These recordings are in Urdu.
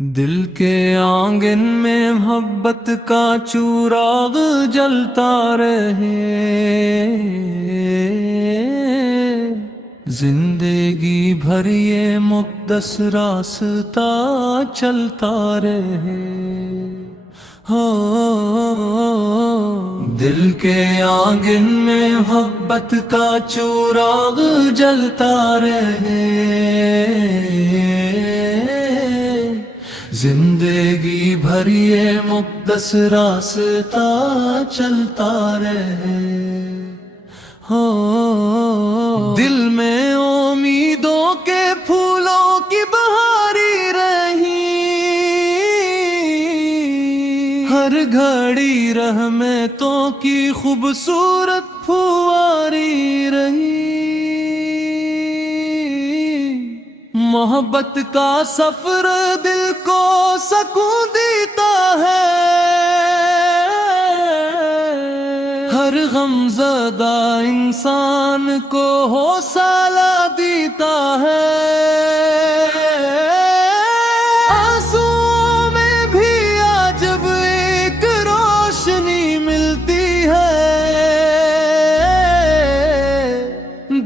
دل کے آنگن میں محبت کا چراغ جلتا رہے، زندگی بھر یہ مقدس راستہ چلتا رہے۔ ہو دل کے آنگن میں محبت کا چراغ جلتا رہے، زندگی بھر یہ مقدس راستہ چلتا رہے۔ ہو دل میں امیدوں کے پھولوں کی بہاری رہی، ہر گھڑی رحمتوں کی خوبصورت پھواری رہی۔ محبت کا سفر دل کو سکون دیتا ہے، ہر غمزدہ انسان کو حوصلہ دیتا ہے۔ آنسوؤں میں بھی عجب ایک روشنی ملتی ہے،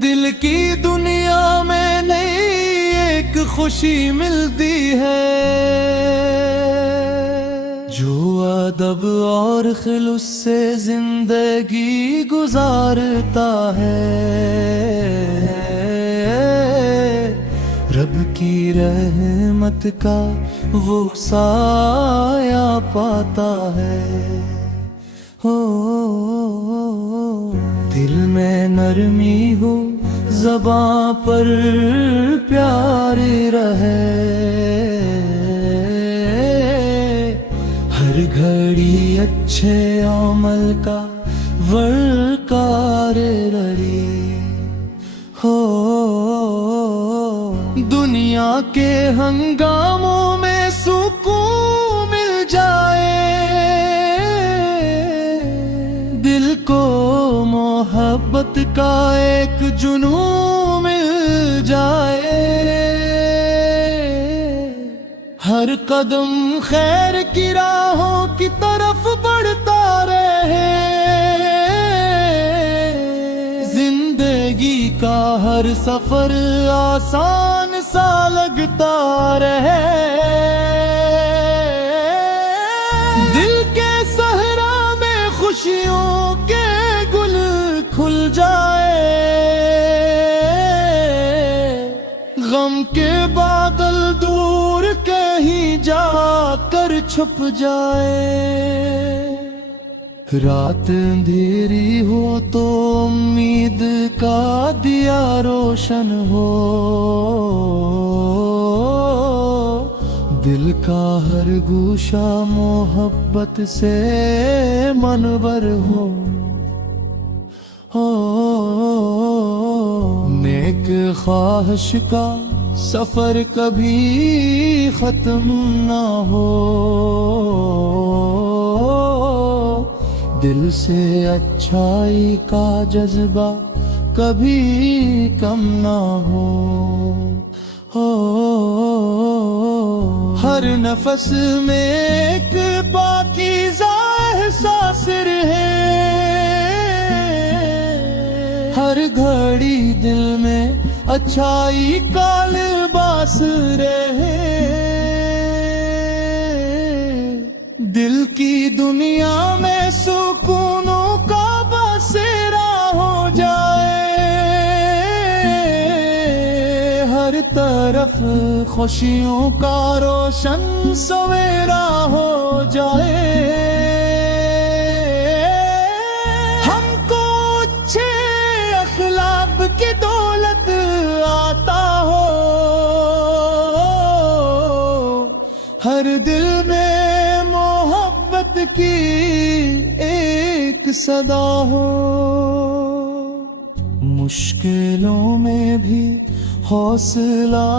دل کی دنیا میں نئی ایک خوشی ملتی ہے۔ جو ادب اور خلوص سے زندگی گزارتا ہے، رب کی رحمت کا وہ سایہ پاتا ہے۔ ہو دل میں نرمی ہو، زباں پر پیار رہے، ہر گھڑی اچھے عمل کا ورکار رہی۔ ہو دنیا کے ہنگاموں میں سکون مل جائے، دل کو محبت کا ایک جنون مل جائے، ہر قدم خیر کی راہوں کی طرف بڑھتا رہے، زندگی کا ہر سفر آسان سا لگتا رہے، دل کے صحرا میں خوشیوں کے گل کھل جائے، غم کے بادل دور کہیں جا کر چھپ جائے۔ رات اندھیری ہو تو امید کا دیا روشن ہو، دل کا ہر گوشہ محبت سے منور ہو۔ نیک خواہش کا سفر کبھی ختم نہ ہو، دل سے اچھائی کا جذبہ کبھی کم نہ ہو۔ ہر نفس میں ایک پاکیزہ احساس رہے، ہر گھڑی دل میں اچھائی کا لباس رہے، دل کی دنیا میں سکونوں کا بسیرا ہو جائے، ہر طرف خوشیوں کا روشن سویرا ہو جائے۔ ہم کو اچھے اخلاق کی دولت آتا ہو، ہر دل میں محبت کی ایک صدا ہو، مشکلوں میں بھی حوصلہ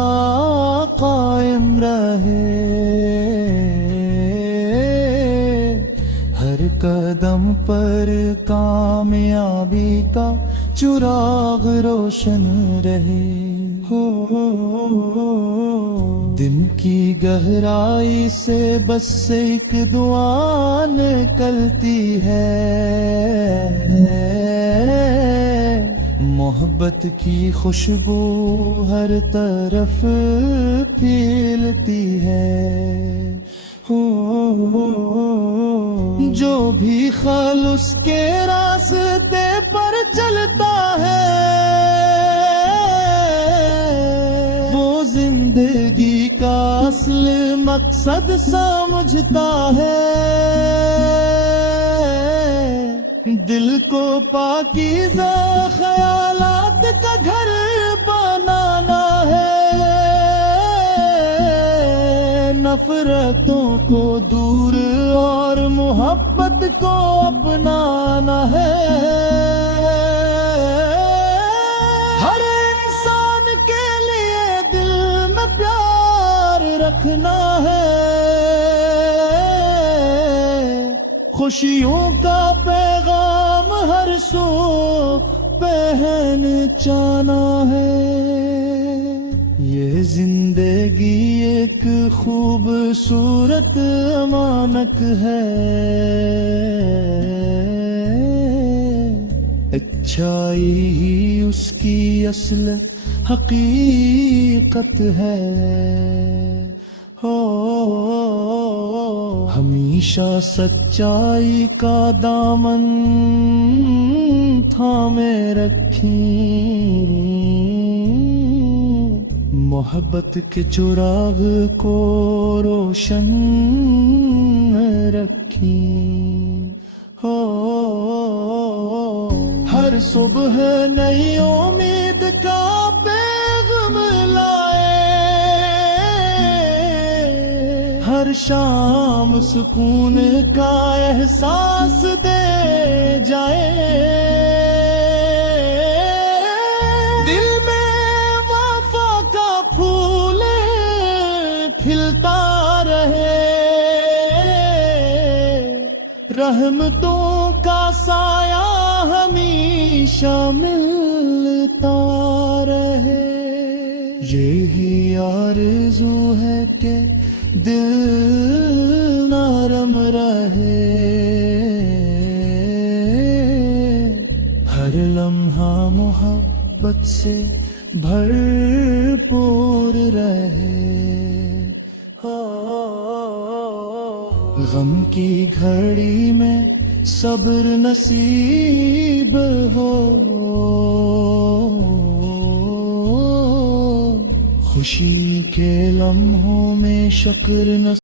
قائم رہے، ہر قدم پر کامیابی کا چراغ روشن رہے۔ ہو دن کی گہرائی سے بس ایک دعا نکلتی ہے، محبت کی خوشبو ہر طرف پھیلتی ہے۔ جو بھی خل اس کے راستے پر چلتا ہے، وہ زندگی کا اصل مقصد سمجھتا ہے۔ دل کو پاکیزہ خیالات کا گھر بنانا ہے، نفرتوں کو دور اور محبت کو اپنانا ہے۔ ہر انسان کے لیے دل میں پیار رکھنا ہے، خوشیوں کا پیغام ہر سو پہنچانا ہے۔ یہ زندگی ایک خوبصورت امانت ہے، اچھائی ہی اس کی اصل حقیقت ہے۔ ہمیشہ سچائی کا دامن تھامے رکھیں، محبت کے چراغ کو روشن رکھیں۔ ہر صبح نئی امید کا پیغام لائے، ہر شام سکون کا احساس دے جائے، دل میں وفا کا پھول کھلتا رہے، رحمتوں کا سایہ ہمیشہ ملتا رہے۔ یہی آرزو ہے کہ دل نرم رہے، ہر لمحہ محبت سے بھرپور رہے۔ غم کی گھڑی میں صبر نصیب ہو، خوشی کے لمحوں میں شکر نصیب